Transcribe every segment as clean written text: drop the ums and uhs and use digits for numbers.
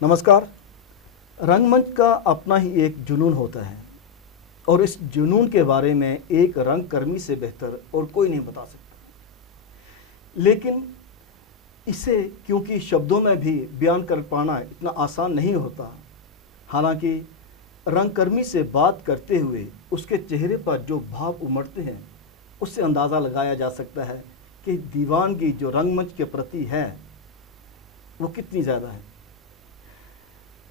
नमस्कार। रंगमंच का अपना ही एक जुनून होता है और इस जुनून के बारे में एक रंगकर्मी से बेहतर और कोई नहीं बता सकता। लेकिन इसे क्योंकि शब्दों में भी बयान कर पाना इतना आसान नहीं होता, हालांकि रंगकर्मी से बात करते हुए उसके चेहरे पर जो भाव उमड़ते हैं उससे अंदाज़ा लगाया जा सकता है कि दीवानगी जो रंगमंच के प्रति है वो कितनी ज़्यादा है।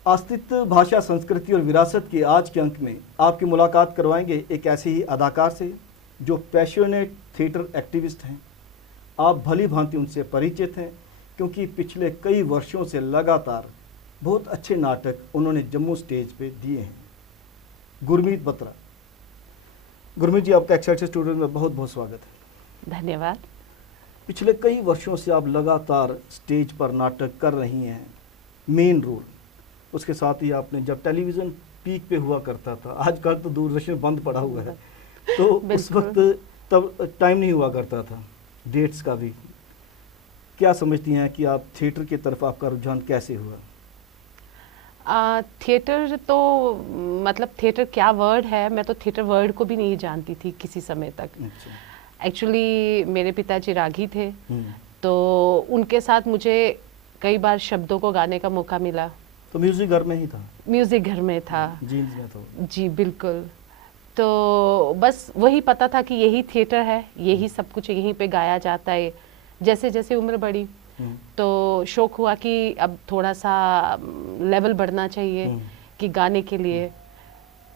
अस्तित्व, भाषा, संस्कृति और विरासत के आज के अंक में आपकी मुलाकात करवाएंगे एक ऐसे ही अदाकार से जो पैशनेट थिएटर एक्टिविस्ट हैं। आप भली भांति उनसे परिचित हैं क्योंकि पिछले कई वर्षों से लगातार बहुत अच्छे नाटक उन्होंने जम्मू स्टेज पे दिए हैं। गुरमीत बत्रा। गुरमीत जी, आपका एक्साइटेड स्टूडियो में बहुत बहुत स्वागत है। धन्यवाद। पिछले कई वर्षों से आप लगातार स्टेज पर नाटक कर रही हैं, मेन रोल। उसके साथ ही आपने, जब टेलीविज़न पीक पे हुआ करता था, आजकल तो दूरदर्शन बंद पड़ा हुआ है, तो उस वक्त तब टाइम नहीं हुआ करता था डेट्स का भी। क्या समझती हैं कि आप थिएटर की तरफ आपका रुझान कैसे हुआ? थिएटर तो मतलब थिएटर क्या वर्ड है, मैं तो थिएटर वर्ड को भी नहीं जानती थी किसी समय तक। एक्चुअली मेरे पिताजी रागी थे, तो उनके साथ मुझे कई बार शब्दों को गाने का मौका मिला। तो म्यूजिक घर में ही था? म्यूजिक घर में था। जीन्स में तो? जी बिल्कुल। तो बस वही पता था कि यही थिएटर है, यही सब कुछ यहीं पे गाया जाता है। जैसे जैसे उम्र बढ़ी तो शौक हुआ कि अब थोड़ा सा लेवल बढ़ना चाहिए कि गाने के लिए।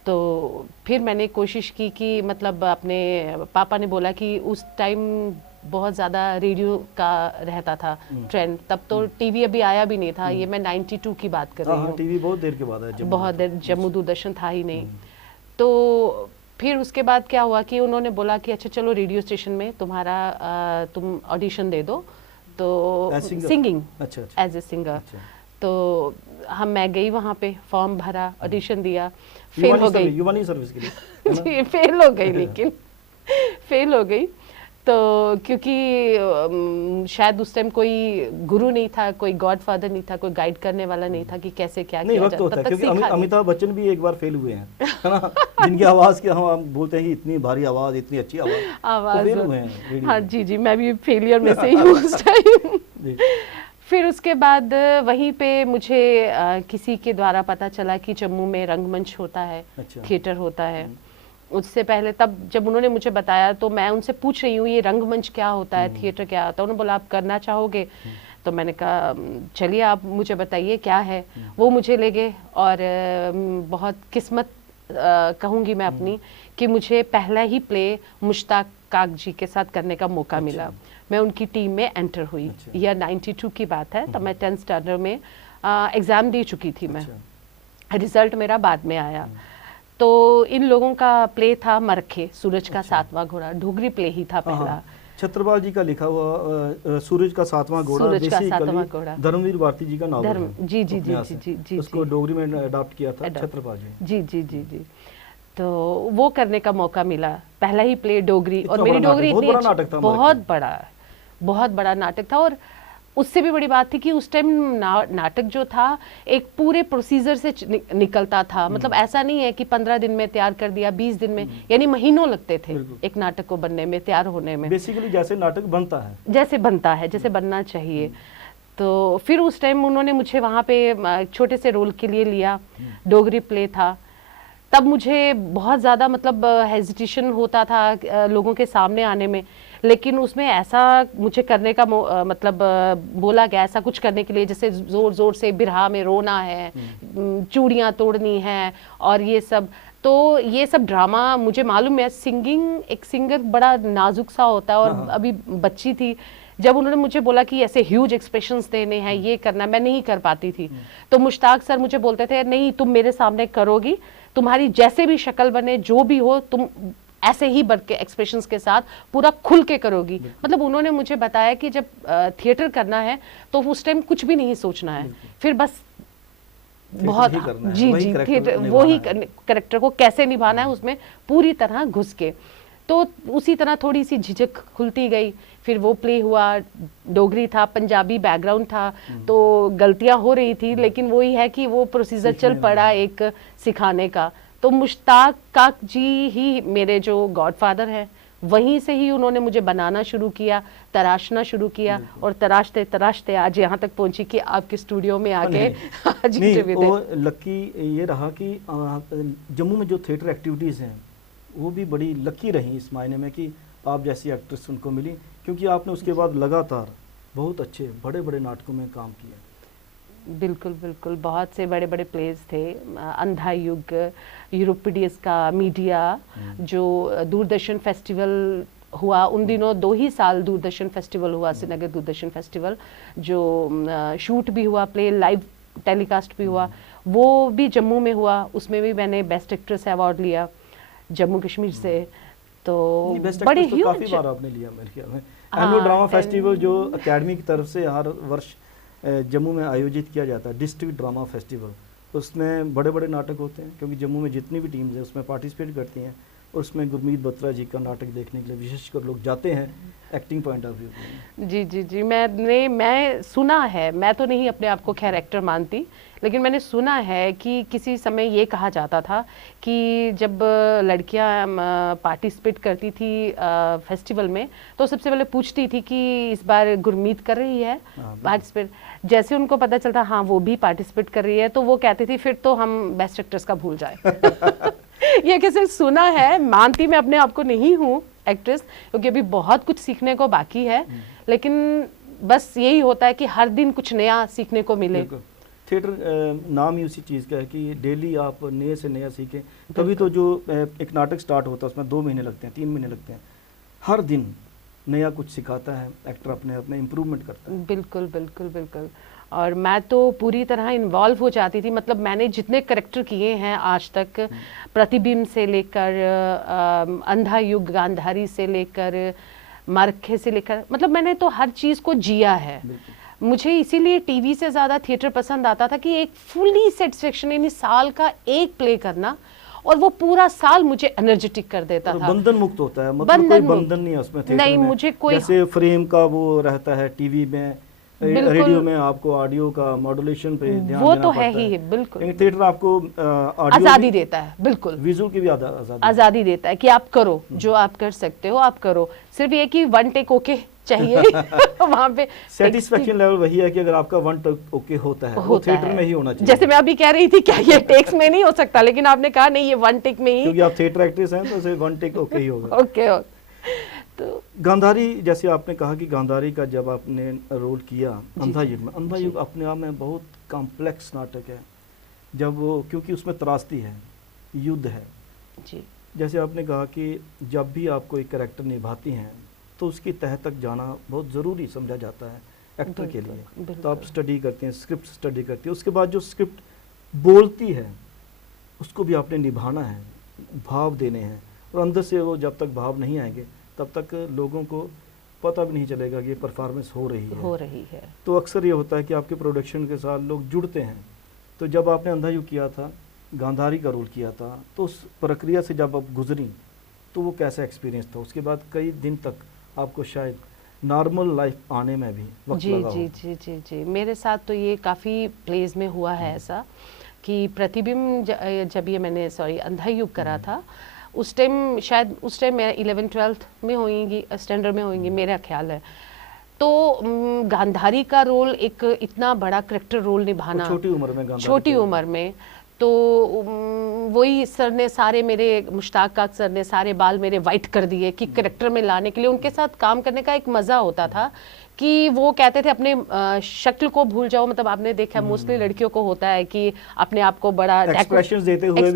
तो फिर मैंने कोशिश की कि मतलब अपने पापा ने बोला कि उस टाइम बहुत ज़्यादा रेडियो का रहता था ट्रेंड, तब तो टीवी अभी आया भी नहीं था। ये मैं 92 की बात कर रही हूँ। टीवी बहुत देर के बाद है, बहुत देर, जम्मू दूरदर्शन था ही नहीं। तो फिर उसके बाद क्या हुआ कि उन्होंने बोला कि अच्छा चलो रेडियो स्टेशन में तुम्हारा तुम ऑडिशन दे दो, तो सिंगिंग एज ए सिंगर। तो मैं गई वहाँ पे, फॉर्म भरा, ऑडिशन दिया, फेल हो गई। युवानी सर्विस के लिए जी, फेल हो गई, लेकिन फेल हो गई। तो क्योंकि शायद उस टाइम कोई गुरु नहीं था, कोई गॉडफादर नहीं था, कोई गाइड करने वाला नहीं था कि कैसे क्या किया जाए। तब तक क्योंकि अमिताभ बच्चन भी एक बार फेल हुए हैं, है ना? जिनकी आवाज की हम बोलते हैं कि इतनी भारी आवाज, इतनी अच्छी आवाज फेल हुए हैं। हाँ जी, मैं भी फेलियर में से ही हूँ उस टाइम। फिर उसके बाद वहीं पे मुझे किसी के द्वारा पता चला कि जम्मू में रंगमंच होता है, थिएटर होता है। उससे पहले तब जब उन्होंने मुझे बताया तो मैं उनसे पूछ रही हूँ ये रंगमंच क्या होता है, थिएटर क्या होता है। उन्होंने बोला आप करना चाहोगे? तो मैंने कहा चलिए आप मुझे बताइए क्या है। वो मुझे ले गए और बहुत किस्मत कहूँगी मैं अपनी कि मुझे पहला ही प्ले मुश्ताक काक जी के साथ करने का मौका मिला। मैं उनकी टीम में एंटर हुई। यह 92 की बात है, तब मैं 10th स्टैंडर्ड में एग्ज़ाम दे चुकी थी। मैं रिजल्ट मेरा बाद में आया। तो इन लोगों का प्ले था मरखे, सूरज का सातवां घोड़ा, डोगरी प्ले ही था पहला। छत्रपाल जी का लिखा हुआ सूरज का सातवां घोड़ा, धर्मवीर भारती जी का नावल है। जी जी जी जी जी जी, उसको डोगरी में अडॉप्ट किया था छत्रपाल जी। जी जी जी जी। तो वो करने का मौका मिला, पहला ही प्ले डोगरी। और मेरी डोगरी इतनी बहुत बड़ा नाटक था। और उससे भी बड़ी बात थी कि उस टाइम नाटक जो था एक पूरे प्रोसीजर से निकलता था। मतलब ऐसा नहीं है कि 15 दिन में तैयार कर दिया, 20 दिन में, यानी महीनों लगते थे एक नाटक को बनने में, तैयार होने में। बेसिकली जैसे नाटक बनता है, जैसे बनना चाहिए। तो फिर उस टाइम उन्होंने मुझे वहाँ पे छोटे से रोल के लिए लिया, डोगरी प्ले था। तब मुझे बहुत ज़्यादा मतलब हेजिटेशन होता था लोगों के सामने आने में, लेकिन उसमें ऐसा मुझे करने का मतलब बोला गया ऐसा कुछ करने के लिए, जैसे ज़ोर ज़ोर से बिरहा में रोना है, चूड़ियाँ तोड़नी है और ये सब। तो ये सब ड्रामा मुझे मालूम है। सिंगिंग, एक सिंगर बड़ा नाजुक सा होता है और अभी बच्ची थी। जब उन्होंने मुझे बोला कि ऐसे ह्यूज एक्सप्रेशंस देने हैं, ये करना, मैं नहीं कर पाती थी। तो मुश्ताक सर मुझे बोलते थे नहीं तुम मेरे सामने करोगी, तुम्हारी जैसे भी शक्ल बने, जो भी हो, तुम ऐसे ही बढ़ के एक्सप्रेशंस के साथ पूरा खुल के करोगी। मतलब उन्होंने मुझे बताया कि जब थिएटर करना है तो उस टाइम कुछ भी नहीं सोचना है, फिर बस बहुत जी जी थिएटर, वही करेक्टर को कैसे निभाना है, उसमें पूरी तरह घुस के। तो उसी तरह थोड़ी सी झिझक खुलती गई। फिर वो प्ले हुआ, डोगरी था, पंजाबी बैकग्राउंड था, तो गलतियां हो रही थी, लेकिन वही है कि वो प्रोसीजर चल पड़ा एक सिखाने का। तो मुश्ताक काक जी ही मेरे जो गॉडफादर हैं, वहीं से ही उन्होंने मुझे बनाना शुरू किया, तराशना शुरू किया, और तराशते तराशते आज यहाँ तक पहुंची कि आपके स्टूडियो में आके आज नहीं, वो लकी ये रहा कि जम्मू में जो थिएटर एक्टिविटीज़ हैं वो भी बड़ी लकी रही इस मायने में कि आप जैसी एक्ट्रेस उनको मिली, क्योंकि आपने उसके बाद लगातार बहुत अच्छे बड़े बड़े नाटकों में काम किया। बिल्कुल बिल्कुल, बहुत से बड़े बड़े प्लेज थे। अंधा युग, यूरोपीडियस का मीडिया, जो दूरदर्शन फेस्टिवल हुआ उन दिनों, 2 ही साल दूरदर्शन फेस्टिवल हुआ, श्रीनगर दूरदर्शन फेस्टिवल, जो शूट भी हुआ, प्ले लाइव टेलीकास्ट भी हुआ, वो भी जम्मू में हुआ। उसमें भी मैंने बेस्ट एक्ट्रेस अवार्ड लिया जम्मू कश्मीर से। तो बड़े ही काफी बार आपने लिया मेरे ख्याल में। एनुअल ड्रामा फेस्टिवल जो एकेडमी की तरफ से हर वर्ष जम्मू में आयोजित किया जाता है, डिस्ट्रिक्ट ड्रामा फेस्टिवल, उसमें बड़े बड़े नाटक होते हैं, क्योंकि जम्मू में जितनी भी टीम्स हैं उसमें पार्टिसिपेट करती हैं, और उसमें गुरमीत बत्रा जी का नाटक देखने के लिए विशेषकर लोग जाते हैं एक्टिंग पॉइंट ऑफ व्यू। जी जी जी, मैं सुना है, मैं तो नहीं अपने आप को खैर एक्टर मानती, लेकिन मैंने सुना है कि किसी समय ये कहा जाता था कि जब लड़कियां पार्टिसिपेट करती थी फेस्टिवल में, तो सबसे पहले पूछती थी कि इस बार गुरमीत कर रही है पार्टिसिपेट। जैसे उनको पता चलता हाँ वो भी पार्टिसिपेट कर रही है, तो वो कहती थी फिर तो हम बेस्ट एक्ट्रेस का भूल जाए। ये कैसे सुना है, मानती मैं अपने आप को नहीं हूँ एक्ट्रेस, क्योंकि अभी बहुत कुछ सीखने को बाकी है, लेकिन बस यही होता है कि हर दिन कुछ नया सीखने को मिले। थिएटर नाम ही उसी चीज़ का है कि डेली आप नए से नया सीखें, तभी तो जो एक नाटक स्टार्ट होता है उसमें 2 महीने लगते हैं, 3 महीने लगते हैं, हर दिन नया कुछ सिखाता है, एक्टर अपने आप में इम्प्रूवमेंट करता है। बिल्कुल बिल्कुल बिल्कुल। और मैं तो पूरी तरह इन्वॉल्व हो जाती थी, मतलब मैंने जितने करैक्टर किए हैं आज तक, प्रतिबिंब से लेकर अंधा युग, गांधारी से लेकर मरखे से लेकर, मतलब मैंने तो हर चीज़ को जिया है। मुझे इसीलिए टीवी से ज़्यादा थिएटर पसंद आता था कि एक फुली सेटिस्फेक्शन, यानी साल का एक प्ले करना, और वो पूरा साल मुझे एनर्जेटिक कर देता था। बंधन मुक्त होता है, मतलब कोई बंधन नहीं है उसमें थिएटर नहीं, में। मुझे कोई जैसे फ्रेम का वो रहता है टीवी में, रेडियो में आपको ऑडियो का मॉड्यूलेशन पे ध्यान वो देना तो पड़ता है ही, बिल्कुल। थिएटर आपको आज़ादी देता है, बिल्कुल विजुअल की भी आज़ादी देता है कि आप करो जो आप कर सकते हो, आप करो। सिर्फ ये कि 1 टेक ओके चाहिए। वहाँ पे सेटिस्फेक्शन लेवल वही है कि अगर आपका 1 टेक ओके होता है, वो थिएटर में ही होना चाहिए। जैसे मैं अभी कह रही थी क्या ये टेक्स में नहीं हो सकता, लेकिन आपने कहा नहीं, ये 1 टेक में ही, क्योंकि आप थिएटर एक्ट्रेस हैं तो सिर्फ 1 टेक ओके ही होगा। ओके। तो गांधारी, जैसे आपने कहा कि गांधारी का जब आपने रोल किया अंधा युग में, अंधा युग अपने आप में बहुत कॉम्प्लेक्स नाटक है, जब वो, क्योंकि उसमें त्रासदी है, युद्ध है जी। जैसे आपने कहा कि जब भी आप कोई कैरेक्टर निभाती हैं तो उसकी तह तक जाना बहुत ज़रूरी समझा जाता है एक्टर के लिए। तो आप स्टडी करते हैं, स्क्रिप्ट स्टडी करती है, उसके बाद जो स्क्रिप्ट बोलती है उसको भी आपने निभाना है, भाव देने हैं, और अंदर से वो जब तक भाव नहीं आएंगे तब तक लोगों को पता भी नहीं चलेगा कि ये परफॉर्मेंस हो रही है। तो अक्सर ये होता है कि आपके प्रोडक्शन के साथ लोग जुड़ते हैं। तो जब आपने अंधा युग किया था, गांधारी का रोल किया था, तो उस प्रक्रिया से जब आप गुजरी तो वो कैसा एक्सपीरियंस था? उसके बाद कई दिन तक आपको शायद नॉर्मल लाइफ आने में भी वक्त लगा जी जी जी जी। मेरे साथ तो ये काफ़ी प्लेज में हुआ है ऐसा कि प्रतिबिंब जब ये मैंने अंधा युग करा था, उस टाइम शायद मैं 11th-12th में होंगी, स्टैंडर्ड में होंगी मेरा ख्याल है। तो गांधारी का रोल, एक इतना बड़ा करेक्टर रोल निभाना छोटी उम्र में, तो वही सर ने सारे मेरे, मुश्ताक काक सर ने सारे बाल मेरे वाइट कर दिए कि करेक्टर में लाने के लिए। उनके साथ काम करने का एक मज़ा होता था कि वो कहते थे अपने शक्ल को भूल जाओ, मतलब आपने देखा मोस्टली लड़कियों को होता है कि अपने आप को बड़ा एक्सप्रेशन देते हुए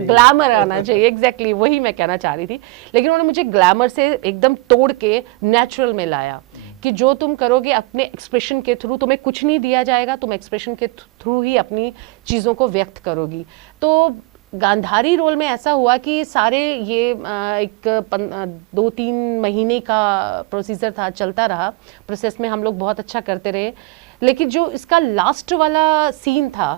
ग्लैमर आना चाहिए। एग्जैक्टली वही मैं कहना चाह रही थी, लेकिन उन्होंने मुझे ग्लैमर से एकदम तोड़ के नेचुरल में लाया कि जो तुम करोगे अपने एक्सप्रेशन के थ्रू, तुम्हें कुछ नहीं दिया जाएगा, तुम एक्सप्रेशन के थ्रू ही अपनी चीज़ों को व्यक्त करोगी। तो गांधारी रोल में ऐसा हुआ कि सारे ये एक 2-3 महीने का प्रोसीजर था, चलता रहा, प्रोसेस में हम लोग बहुत अच्छा करते रहे, लेकिन जो इसका लास्ट वाला सीन था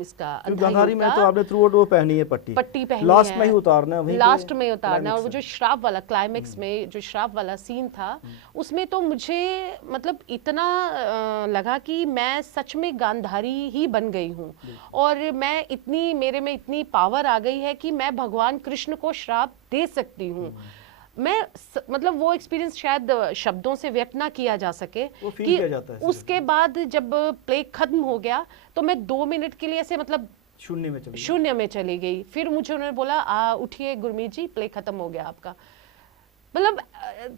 इसका गांधारी में तो आपने थ्रू आउट वो पहनी है पट्टी पहनी लास्ट है, में ही उतारना है, वहीं लास्ट में उतारना। और वो climax जो श्राप वाला क्लाइमेक्स में जो श्राप वाला सीन था उसमें तो मुझे मतलब इतना लगा कि मैं सच में गांधारी ही बन गई हूँ, और मैं इतनी, मेरे में इतनी पावर आ गई है कि मैं भगवान कृष्ण को श्राप दे सकती हूँ। मैं मतलब वो एक्सपीरियंस शायद शब्दों से व्यक्त ना किया जा सके वो फील कि किया जाता है। उसके बाद जब प्ले खत्म हो गया तो मैं 2 मिनट के लिए ऐसे मतलब शून्य में चली गई। फिर मुझे उन्होंने बोला उठिए गुरमीत जी, प्ले खत्म हो गया आपका। मतलब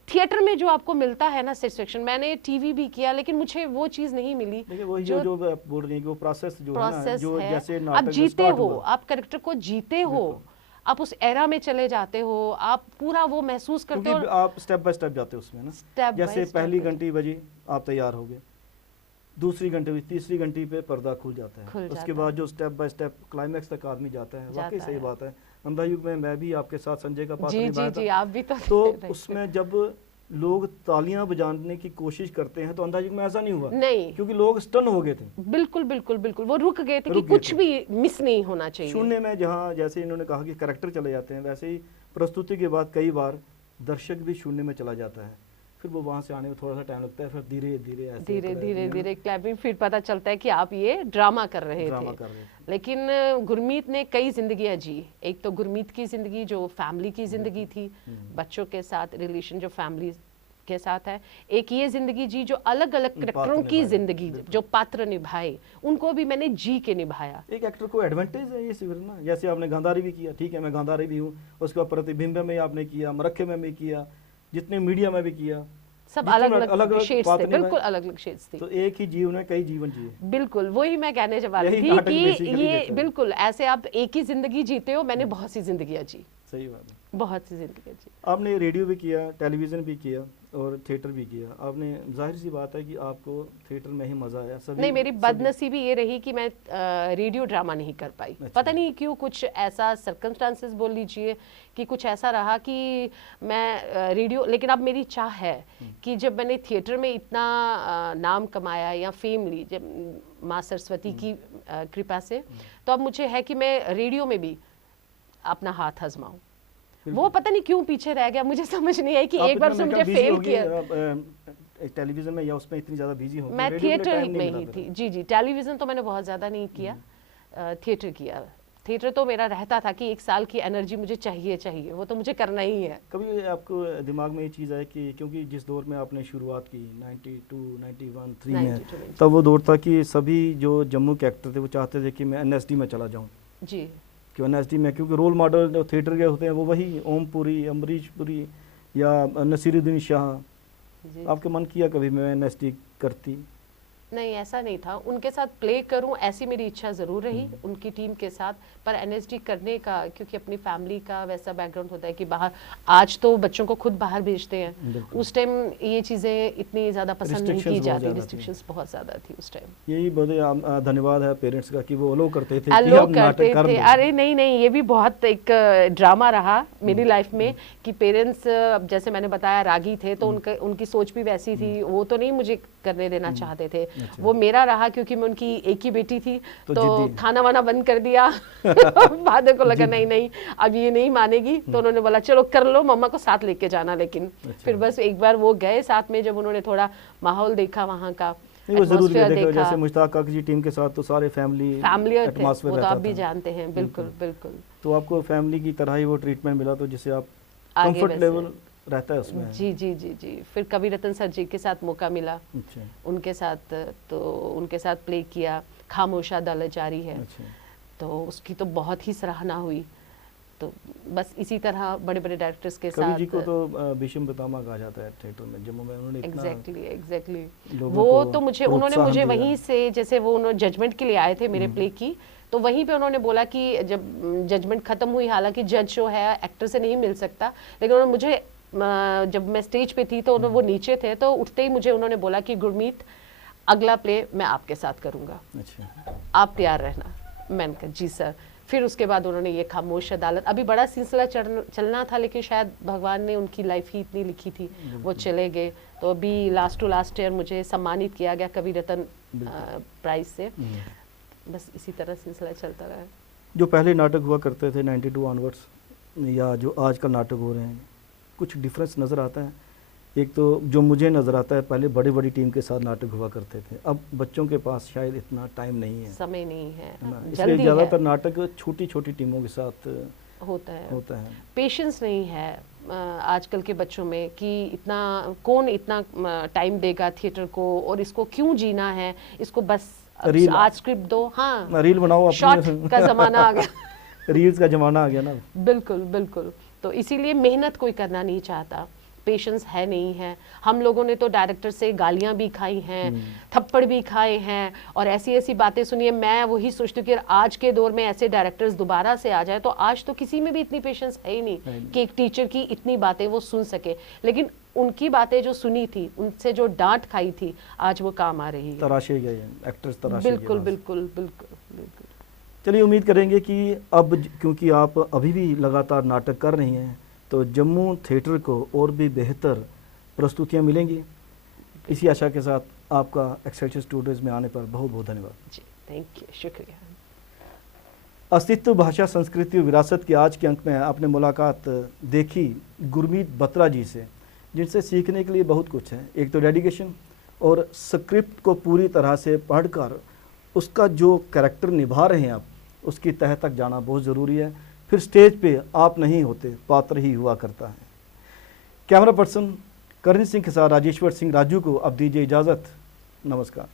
थिएटर में जो आपको मिलता है ना सेटिस्फेक्शन, मैंने टीवी भी किया लेकिन मुझे वो चीज नहीं मिली। वही जो बोल रही है कि वो प्रोसेस जो है ना, जो जैसे नाटक आप जीते हो, आप कैरेक्टर को जीते हो, आप उस एरा में चले जाते हो, आप पूरा वो महसूस करते हो, आप स्टेप बाय स्टेप जाते हो उसमें ना। जैसे पहली घंटी बजी आप तैयार हो गए, दूसरी घंटे में, तीसरी घंटी पे पर्दा खुल जाता है, उसके बाद जो स्टेप बाय स्टेप क्लाइमैक्स तक आदमी जाता है। वाकई सही बात है। अंधा युग में मैं भी आपके साथ संजय का पात्र निभाया था। आप भी तो उसमें जब लोग तालियां बजाने की कोशिश करते हैं तो अंधा युग में ऐसा नहीं हुआ, नहीं, क्योंकि लोग स्टन हो गए थे। बिल्कुल बिल्कुल बिल्कुल, वो रुक गए थे कि कुछ भी मिस नहीं होना चाहिए। शून्य में जहाँ जैसे इन्होंने कहा कि कैरेक्टर चले जाते हैं, वैसे ही प्रस्तुति के बाद कई बार दर्शक भी शून्य में चला जाता है, फिर वो वहां से आने में थोड़ा सा टाइम लगता है, फिर धीरे धीरे क्लैपिंग, फिर पता चलता है कि आप ये ड्रामा कर रहे थे। लेकिन गुरमीत ने कई जिंदगियां जी। एक तो गुरमीत की जिंदगी जो फैमिली की जिंदगी थी, बच्चों के साथ रिलेशन जो फैमिली के साथ है, एक ये जिंदगी जी जो अलग अलग कैरेक्टरों की जिंदगी जो पात्र निभाए, उनको भी मैंने जी के निभाया। एक एक्टर को एडवांटेज है ये सिर्फ ना, जैसे आपने गांधारी भी किया, ठीक है मैं गांधारी भी हूँ, उसके बाद प्रतिबिंब में आपने किया, मरक्खे में भी किया, जितने मीडिया में भी किया, सब अलग अलग शेड्स थे, बिल्कुल अलग अलग शेड्स थे। तो एक ही जीवन है, कई जीवन जिए। बिल्कुल वही मैं कहने जा रही थी कि ये बिल्कुल ऐसे आप एक ही जिंदगी जीते हो, मैंने बहुत सी जिंदगियां जी। सही बात है, बहुत सी जिंदगी जी। आपने रेडियो भी किया, टेलीविजन भी किया और थिएटर भी किया। आपने, जाहिर सी बात है कि आपको थिएटर में ही मजा आया। सभी नहीं, मेरी बदनसीबी ये रही कि मैं रेडियो ड्रामा नहीं कर पाई। पता नहीं क्यों, कुछ ऐसा सर्कमस्टांसेस बोल लीजिए कि कुछ ऐसा रहा कि मैं रेडियो, लेकिन अब मेरी चाह है कि जब मैंने थिएटर में इतना नाम कमाया या फेम ली जब माँ सरस्वती की कृपा से, तो अब मुझे है कि मैं रेडियो में भी अपना हाथ आजमाऊं। वो पता नहीं क्यों पीछे रह गया, मुझे समझ नहीं आई कि एक बार से मुझे फेल किया टेलीविजन में या उसमें इतनी ज्यादा बिजी हो। मैं थिएटर में ही थी जी। टेलीविजन तो मैंने बहुत ज्यादा नहीं किया, थिएटर किया। थिएटर तो मेरा रहता था कि 1 साल की एनर्जी मुझे चाहिए, वो तो मुझे करना ही है। कभी आपको दिमाग में ये चीज़ है कि क्योंकि जिस दौर में आपने शुरुआत की 92, 91, 3 में, तब वो दौर था कि सभी जो जम्मू के एक्टर थे वो चाहते थे कि मैं एनएसडी में चला जाऊँ जी, कि एनएसडी में, क्योंकि रोल मॉडल जो थिएटर के होते हैं वो वही ओम पुरी, अमरीश पुरी या नसीरुद्दीन शाह। आपके मन किया कभी मैं एनएसडी करती? नहीं, ऐसा नहीं था। उनके साथ प्ले करूं ऐसी मेरी इच्छा ज़रूर रही, उनकी टीम के साथ, पर एनएसडी करने का क्योंकि अपनी फैमिली का वैसा बैकग्राउंड होता है कि बाहर, आज तो बच्चों को खुद बाहर भेजते हैं, उस टाइम ये चीज़ें इतनी ज़्यादा पसंद नहीं की जाती, रिस्ट्रिक्शंस बहुत ज़्यादा थी उस टाइम। यही बहुत धन्यवाद है पेरेंट्स का कि वो अलो करते थे, अरे नहीं, ये भी बहुत एक ड्रामा रहा मेरी लाइफ में कि पेरेंट्स, जैसे मैंने बताया, रागी थे, तो उनकी सोच भी वैसी थी, वो तो नहीं मुझे करने देना चाहते थे। वो मेरा रहा क्योंकि मैं उनकी एक ही बेटी थी, तो खाना वाना बंद कर दिया। फादर को लगा नहीं अब ये नहीं मानेगी, तो उन्होंने बोला चलो कर लो, मम्मा को साथ लेके जाना। लेकिन फिर बस एक बार वो गए साथ में, जब उन्होंने थोड़ा माहौल देखा, वहाँ का एटमॉस्फेयर देखा। जैसे मुश्ताक काका जी टीम के साथ तो सारे फैमिली एटमॉस्फेयर, वो तो आप भी जानते हैं। बिल्कुल। तो आपको फैमिली की तरह ही वो ट्रीटमेंट मिला, तो जिससे आप कंफर्ट लेवल रहता है उसमें। जी। फिर कवि रतन सर जी के साथ मौका मिला, उनके साथ, तो उनके साथ प्ले किया। खामोश अदालत जारी है, तो उसकी तो बहुत ही सराहना हुई। तो बस इसी तरह बड़े बड़े डायरेक्टर्स के साथ। कवि जी को तो भीष्म पितामह कहा जाता है थिएटर में, जम्मू में उन्होंने एग्जैक्टली वो तो मुझे, उन्होंने मुझे वहीं से, जैसे वो उन्होंने जजमेंट के लिए आए थे मेरे प्ले की, तो वहीं पे उन्होंने बोला कि जब जजमेंट खत्म हुई, हालांकि जज जो है एक्टर से नहीं मिल सकता, लेकिन उन्होंने मुझे, जब मैं स्टेज पे थी तो वो नीचे थे, तो उठते ही मुझे उन्होंने बोला कि गुरमीत, अगला प्ले मैं आपके साथ करूंगा, आप तैयार रहना। मैंने कहा जी सर। फिर उसके बाद उन्होंने ये खामोश अदालत, अभी बड़ा सिलसिला चलना था, लेकिन शायद भगवान ने उनकी लाइफ ही इतनी लिखी थी, वो चले गए, तो अभी लास्ट टू लास्ट ईयर मुझे सम्मानित किया गया कवि रत्न प्राइज से। बस इसी तरह सिलसिला चलता रहा। जो पहले नाटक हुआ करते थे 92 ऑनवर्ड्स या जो आजकल नाटक हो रहे हैं, कुछ डिफरेंस नज़र आता है? एक तो जो मुझे नज़र आता है, पहले बड़ी बड़ी टीम के साथ नाटक हुआ करते थे, अब बच्चों के पास शायद इतना टाइम नहीं है, समय नहीं है ना, इसलिए ज़्यादातर नाटक छोटी छोटी टीमों के साथ होता है। पेशेंस नहीं है आजकल के बच्चों में कि इतना कौन इतना टाइम देगा थिएटर को, और इसको क्यों जीना है, इसको बस आज स्क्रिप्ट दो, हाँ रील बनाओ, शॉर्ट का ज़माना आ गया रील्स का ज़माना आ गया ना। बिल्कुल बिल्कुल। तो इसीलिए मेहनत कोई करना नहीं चाहता, पेशेंस है नहीं है। हम लोगों ने तो डायरेक्टर से गालियां भी खाई हैं, थप्पड़ भी खाए हैं, और ऐसी ऐसी बातें सुनी है। मैं वही सोचती हूँ कि आज के दौर में ऐसे डायरेक्टर्स दोबारा से आ जाए, तो आज तो किसी में भी इतनी पेशेंस है ही नहीं कि एक टीचर की इतनी बातें वो सुन सके। लेकिन उनकी बातें जो सुनी थी, उनसे जो डांट खाई थी, आज वो काम आ रही है। तराशे गए एक्टर्स, तराशे बिल्कुल बिल्कुल बिल्कुल बिल्कुल। चलिए, उम्मीद करेंगे कि अब क्योंकि आप अभी भी लगातार नाटक कर रही हैं, तो जम्मू थिएटर को और भी बेहतर प्रस्तुतियां मिलेंगी। इसी आशा के साथ आपका एक्सेलसियर स्टूडियोज में आने पर बहुत बहुत धन्यवाद जी। थैंक यू, शुक्रिया। अस्तित्व, भाषा, संस्कृति और विरासत के आज के अंक में आपने मुलाकात देखी गुरमीत बत्रा जी से, जिनसे सीखने के लिए बहुत कुछ है। एक तो डेडिकेशन, और स्क्रिप्ट को पूरी तरह से पढ़कर उसका जो कैरेक्टर निभा रहे हैं आप, उसकी तह तक जाना बहुत ज़रूरी है। फिर स्टेज पे आप नहीं होते, पात्र ही हुआ करता है। कैमरा पर्सन करण सिंह के साथ राजेश्वर सिंह राजू को अब दीजिए इजाज़त। नमस्कार।